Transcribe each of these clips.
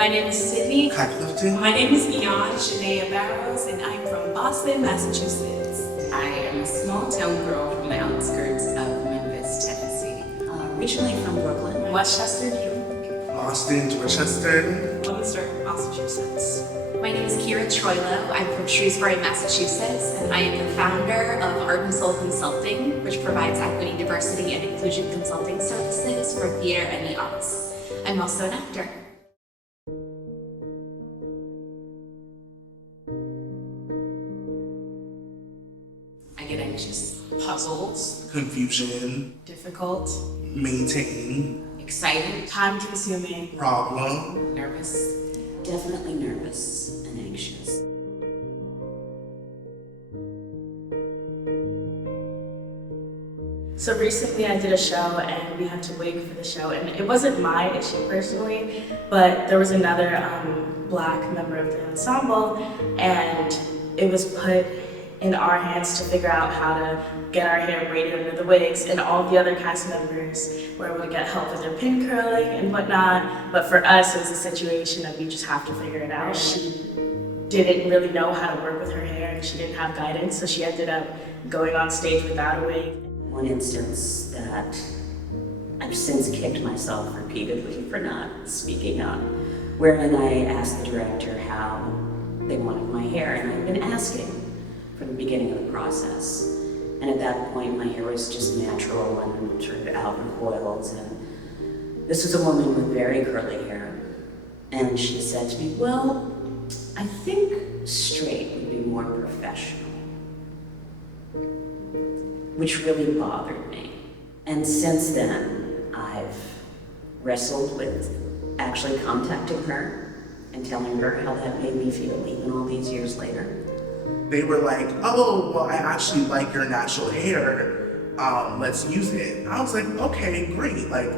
My name is Sydney. Hi, Clifton. My name is Eon Shania Barrows, and I'm from Boston, Massachusetts. I am a small town girl from the outskirts of Memphis, Tennessee. Originally from Brooklyn. Westchester, New York. Austin, Dorchester. Leominster, Massachusetts. My name is Kira Troilo. I'm from Shrewsbury, Massachusetts, and I am the founder of Heart and Soul Consulting, which provides equity, diversity, and inclusion consulting services for theater and the arts. I'm also an actor. I get anxious, Puzzles. Confusion. Difficult. Maintain. excited, Time-consuming. Problem. nervous. Definitely nervous and anxious. So recently I did a show and we had to wig for the show, and it wasn't my issue personally, but there was another black member of the ensemble, and it was put in our hands to figure out how to get our hair braided under the wigs, and all the other cast members were able to get help with their pin curling and whatnot, but for us it was a situation of you just have to figure it out. She didn't really know how to work with her hair and she didn't have guidance, so she ended up going on stage without a wig. One instance that I've since kicked myself repeatedly for not speaking up, wherein I asked the director how they wanted my hair, and I'd been asking from the beginning of the process. And at that point, my hair was just natural and sort of out in coils, and this was a woman with very curly hair. And she said to me, well, I think straight would be more professional. Which really bothered me. And since then, I've wrestled with actually contacting her and telling her how that made me feel even all these years later. They were like, oh, well, I actually like your natural hair. Let's use it. I was like, okay, great. Like,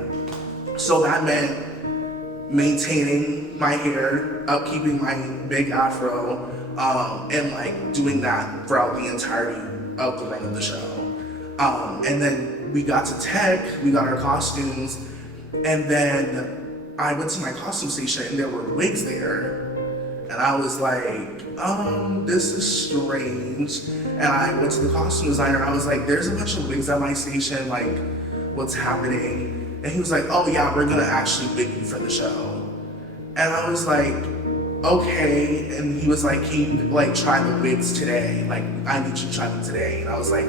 so that meant maintaining my hair, upkeeping my big afro, and like doing that throughout the entirety of the run of the show. And then we got to tech, we got our costumes, and then I went to my costume station and there were wigs there. And I was like, this is strange. And I went to the costume designer, I was like, there's a bunch of wigs at my station, like, what's happening? And he was like, oh yeah, we're gonna actually wig you for the show. And I was like, okay. And he was like, can you like try the wigs today? Like, I need you to try them today. And I was like,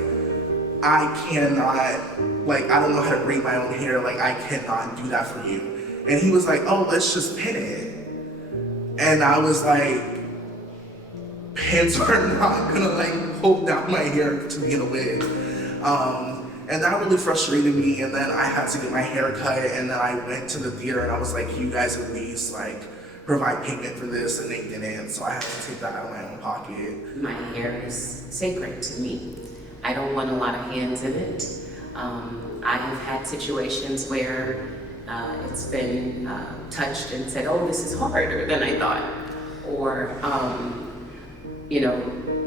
I cannot, like, I don't know how to braid my own hair, like, I cannot do that for you. And he was like, oh, let's just pin it. And I was like, pins are not gonna, like, hold down my hair to be in a wig. And that really frustrated me, and then I had to get my hair cut, and then I went to the theater, and I was like, you guys at least, like, provide payment for this, and they didn't, so I had to take that out of my own pocket. My hair is sacred to me. I don't want a lot of hands in it. I have had situations where it's been touched and said, oh, this is harder than I thought. Or, you know,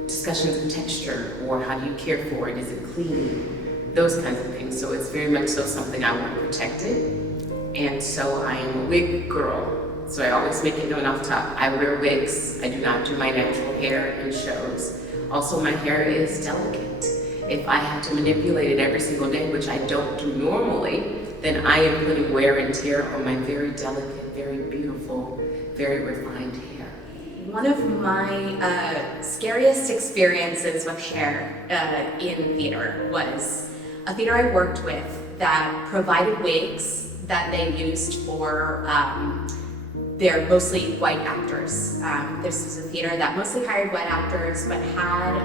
discussions of texture, or how do you care for it? Is it clean? Those kinds of things. So it's very much so something I want protected. And so I am a wig girl. So I always make it known off top. I wear wigs. I do not do my natural hair in shows. Also, my hair is delicate. If I have to manipulate it every single day, which I don't do normally, then I am putting wear and tear on my very delicate, very beautiful, very refined hair. One of my scariest experiences with hair in theater was a theater I worked with that provided wigs that they used for they're mostly white actors. This is a theater that mostly hired white actors, but had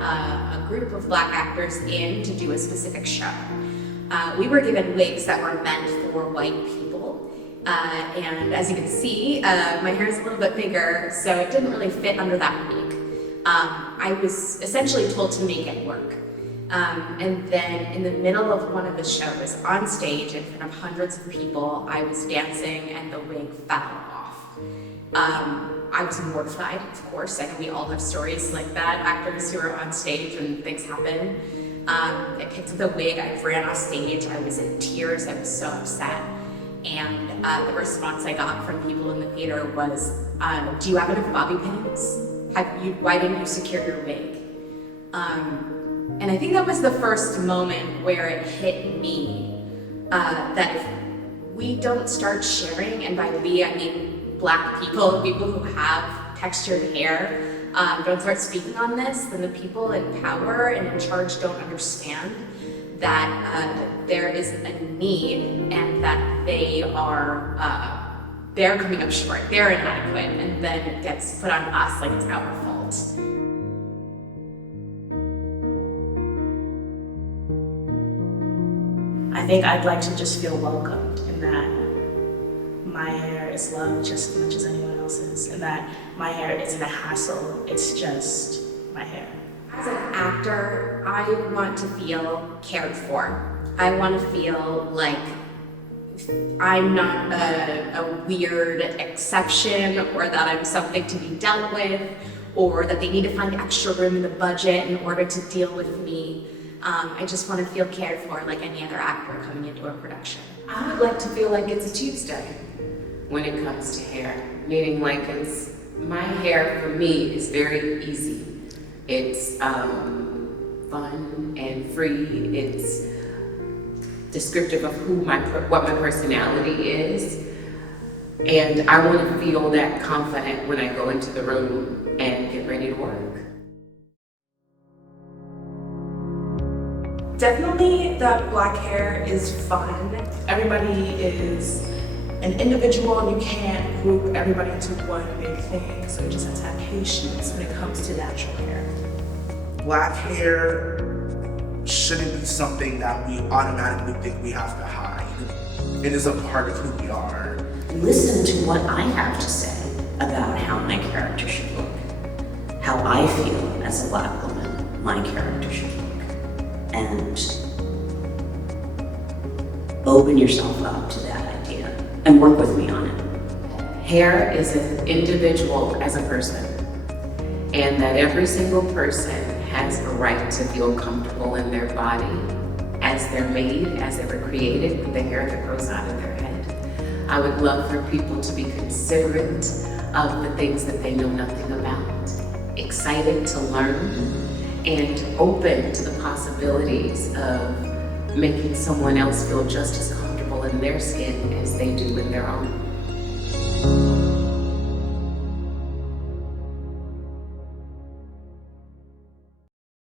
a group of black actors in to do a specific show. We were given wigs that were meant for white people. And as you can see, my hair is a little bit bigger, so it didn't really fit under that wig. I was essentially told to make it work. And then in the middle of one of the shows, on stage in front of hundreds of people, I was dancing and the wig fell off. I was mortified, of course. I know we all have stories like that, actors who are on stage and things happen. I picked up the wig, I ran off stage, I was in tears, I was so upset. and the response I got from people in the theater was, do you have enough bobby pins? Why didn't you secure your wig? And I think that was the first moment where it hit me that if we don't start sharing, and by we I mean Black people, people who have textured hair, don't start speaking on this, then the people in power and in charge don't understand that there is a need and that they're coming up short, they're inadequate, and then it gets put on us like it's our fault. I think I'd like to just feel welcomed in that my hair is loved just as much as anyone else's, and that my hair isn't a hassle, it's just my hair. As an actor, I want to feel cared for. I want to feel like I'm not a weird exception, or that I'm something to be dealt with, or that they need to find extra room in the budget in order to deal with me. I just want to feel cared for like any other actor coming into a production. I would like to feel like it's a Tuesday when it comes to hair, meaning like my hair for me is very easy. It's fun and free. It's descriptive of what my personality is, and I want to feel that confident when I go into the room and get ready to work. Definitely that Black hair is fun. Everybody is an individual and you can't group everybody into one big thing, so you just have to have patience when it comes to natural hair. Black hair shouldn't be something that we automatically think we have to hide. It is a part of who we are. Listen to what I have to say about how my character should look, how I feel as a Black woman my character should look, and open yourself up to that idea and work with me on it. Hair is an individual as a person, and that every single person has a right to feel comfortable in their body as they're made, as they were created, with the hair that grows out of their head. I would love for people to be considerate of the things that they know nothing about, excited to learn, and open to the possibilities of making someone else feel just as comfortable in their skin as they do in their own.